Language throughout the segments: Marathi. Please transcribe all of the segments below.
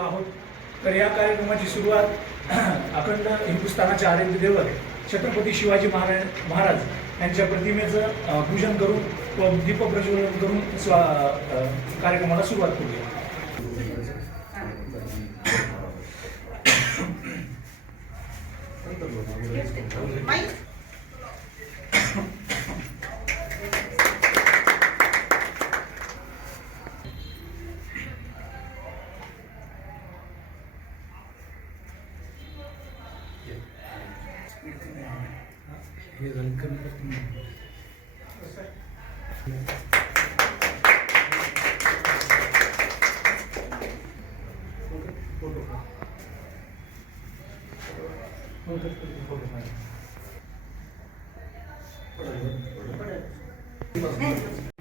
आहोत. तर या कार्यक्रमाची सुरुवात अखंड हिंदुस्थानाचे आराध्य दैवत छत्रपती शिवाजी महाराज यांच्या प्रतिमेचं पूजन करून व दीप प्रज्वलन करून कार्यक्रमाला सुरुवात करूया.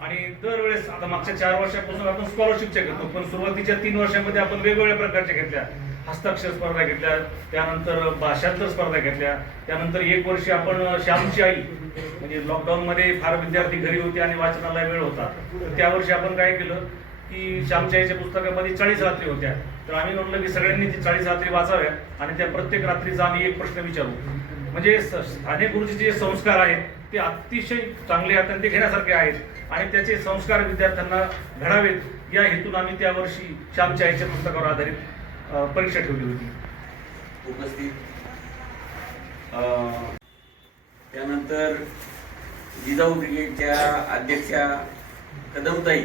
आणि दरवेळेस आता मागच्या 4 वर्षापासून आपण स्कॉलरशिपच्या घेतो, पण सुरुवातीच्या 3 वर्षांमध्ये आपण वेगवेगळ्या प्रकारच्या घेतल्या. हस्ताक्षर स्पर्धा घेतल्या, त्यानंतर भाषांतर स्पर्धा घेतल्या, त्यानंतर 1 वर्ष आपण श्यामची आई म्हणजे लॉकडाऊन मध्ये फार विद्यार्थी घरी होते आणि वाचनाला वेळ होता, तर त्या वर्षी आपण काय केलं की श्यामची आईच्या पुस्तकामध्ये 40 रात्री होत्या. तर आम्ही म्हटलं की सगळ्यांनी ती 40 रात्री वाचाव्या आणि त्या प्रत्येक रात्रीचा आम्ही एक प्रश्न विचारू. म्हणजे साने गुरुजीचे जे संस्कार आहेत ते अतिशय चांगले आहेत आणि ते घेण्यासारखे आहेत आणि त्याचे संस्कार विद्यार्थ्यांना घडावेत या हेतून आम्ही त्या वर्षी श्यामच्या आईच्या पुस्तकावर आधारित परीक्षा ठेवली होती. उपस्थित त्यानंतर जिजाऊ ब्रिगेडच्या अध्यक्षा कदमताई,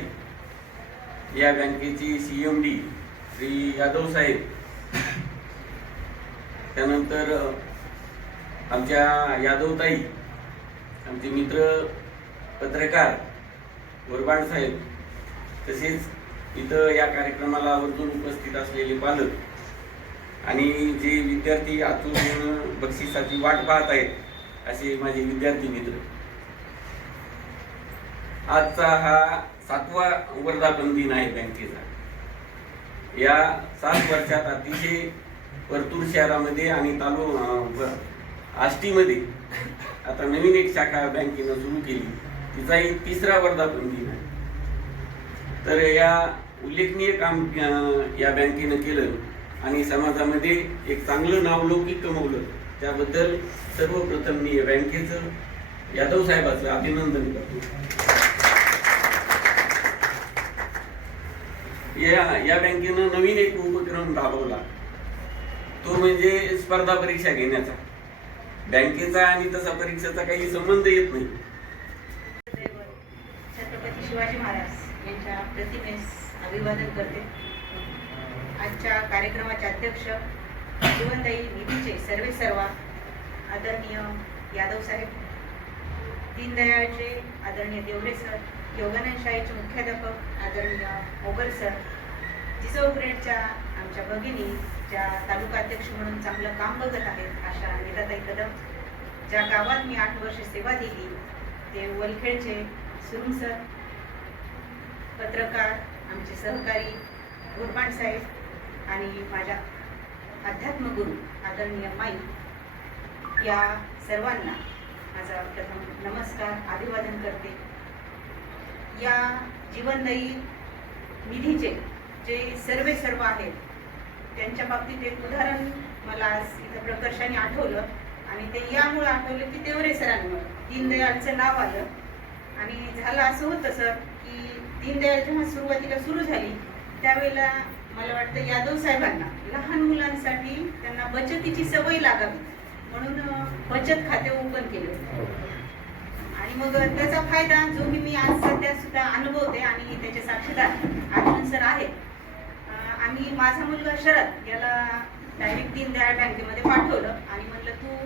या बँकेची CMD श्री यादव साहेब, त्यानंतर आमच्या यादवताई, आमचे मित्र पत्रकार गोरबाण साहेब, तसेच इथं या कार्यक्रमाला आवर्जून उपस्थित असलेले पालक आणि जे विद्यार्थी आतून बक्षिसाची वाट पाहत आहेत असे माझे विद्यार्थी मित्र. आजचा हा 7वा वर्धापन दिन आहे बँकेचा. या 7 वर्षात अतिशय परतूर शहरामध्ये आणि आष्टीमध्ये आता नवीन एक शाखा बँकेनं सुरू केली, तिचाही 3रा वर्धापन दिन आहे. तर या उल्लेखनीय काम या बँकेनं केलं आणि समाजामध्ये एक चांगलं नावलौकिक कमवलं, त्याबद्दल सर्वप्रथम मी बँकेचं यादव साहेबांचं अभिनंदन करतो. या बँकेनं नवीन एक उपक्रम राबवला, तो म्हणजे स्पर्धा परीक्षा घेण्याचा. बँकेचा आणि तसा परीक्षेचा काही संबंध येत नाही. छत्रपती शिवाजी महाराज यांच्या प्रतिमेस अभिवादन करते. आजच्या कार्यक्रमाचे अध्यक्ष जीवनदायी निधीचे सर्वेसर्वा आदरणीय यादव साहेब, दीनदयाळचे आदरणीय देवरे सर, योगानंद शाळेचे मुख्याध्यापक आदरणीय मोगल सर, जिजाऊ ब्रिगेडच्या आमच्या भगिनी ज्या तालुका अध्यक्ष म्हणून चांगलं काम बघत आहेत अशा नीलाताई कदम, ज्या गावात मी 8 वर्ष सेवा दिली ते वलखेडचे सुरुंग सर, पत्रकार आमचे सहकारी गोरबाण साहेब आणि माझ्या अध्यात्मगुरू आदरणीय माई, या सर्वांना माझा प्रथम नमस्कार, अभिवादन करते. या जीवनदायी निधीचे जे सर्व आहेत त्यांच्या बाबतीत एक उदाहरण मला आज इथं प्रकर्षाने आठवलं आणि ते यामुळे आठवलं की देवरे सरांमुळे दीनदयाळचं नाव आलं. आणि झालं असं होतं सर की दीनदयाळ जेव्हा सुरुवातीला सुरू झाली त्यावेळेला मला वाटतं यादव साहेबांना लहान मुलांसाठी त्यांना बचतीची सवय लागावी म्हणून बचत खाते ओपन केले आणि मग त्याचा फायदा जो मी आज सध्या सुद्धा अनुभवते आणि त्याचे साक्षीदार आनंद सर आहेत. आम्ही माझा मुलगा शरद याला डायरेक्ट दीनदयाळ बँकेमध्ये पाठवलं आणि म्हटलं तू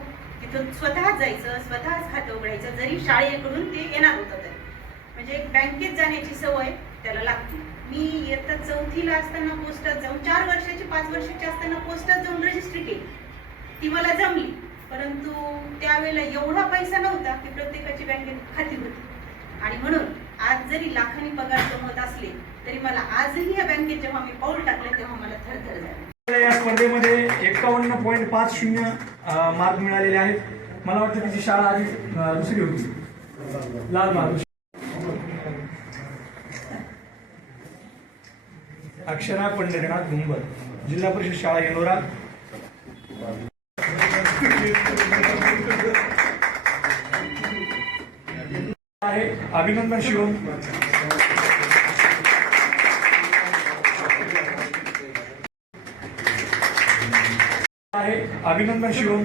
तिथून स्वतःच जायचं, स्वतःच खातं उघडायचं, जरी शाळेकडून ते येणार होतं तरी, म्हणजे एक बँकेत जाण्याची सवय त्याला लागते. मी इयत्ता 4थीला असताना पोस्टात जाऊन 4 वर्षाची 5 वर्षाची असताना पोस्टात जाऊन रजिस्ट्री केली, ती मला जमली. परंतु त्यावेळेला एवढा पैसा नव्हता की प्रत्येकाची बँकेत खाती होती आणि म्हणून आज जरी लाखांनी पगार कमवत असले तरी मला आजही या बँकेत जेव्हा मी पाऊल टाकले तेव्हा मला थरथर झाली. या स्पर्धेमध्ये 51.50 मार्क मिळालेले आहेत. मला वाटतं तिची शाळा आधी 2री होती, लाल मार्क. अक्षरा पंढरीनाथ घुंबर. जिल्हा परिषद शाळा येनोरा. आहे अभिनंदन शिवम. आहे अभिनंदन शिवम.